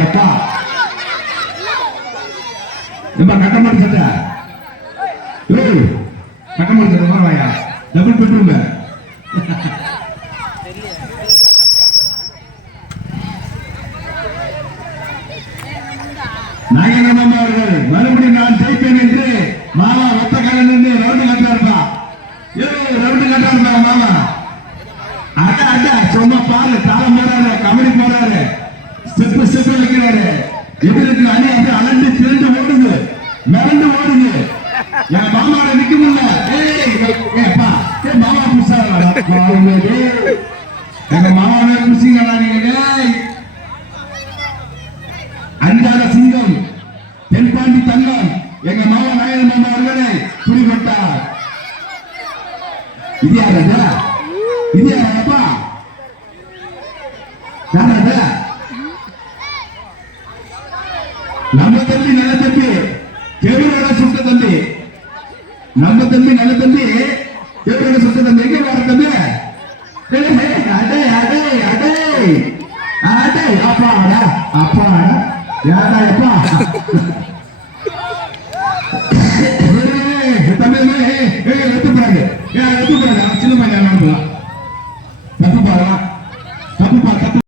எப்பா எப்பா கட்டமாட்டு சட்டை கட்டமாட்டு சட்டை வாயா டபுள் பெட்ரூம் நாகேந்திர மாமா அவர்கள் மறுபடியும் நான் ஜெயிப்பேன் என்று மாமா ஒத்த காலம் நின்று ரவுண்டு கட்டாருப்பா ரவுண்டு கட்டாருப்பா மாமா அட அட சும்மா பாரு தாளம் போறாரு கபடி போறாரு ஸ்டெப் ஸ்டெப் வைக்கிறாரு எதிர்க்கு அணி அப்படி அலண்டு திரண்டு ஓடுது மிரண்டு ஓடுது என் மாமாவோட நிக்க முடியல ஏப்பா ஏ மாமா புதுசா எங்க மாமாவே புடிச்சிங்களா நீங்க அஞ்சாத சிங்கம் தென்பாண்டி தங்கம் எங்க மாமா நாயகன் மாமா அவர்களே குறிப்பிட்டார் இது யாரா இது யாரப்பா யாரா நம்ம தம்பி நல்ல தம்பி கேவரோட சுத்த தம்பி நம்ம தம்பி நல்ல தம்பி கேவரோட சுத்த தம்பி எங்க வர தம்பி அடே அடே அடே அடே அப்பாடா அப்பாடா யாரா எப்பா தம்பி எடுத்து போறாங்க சின்ன பையன்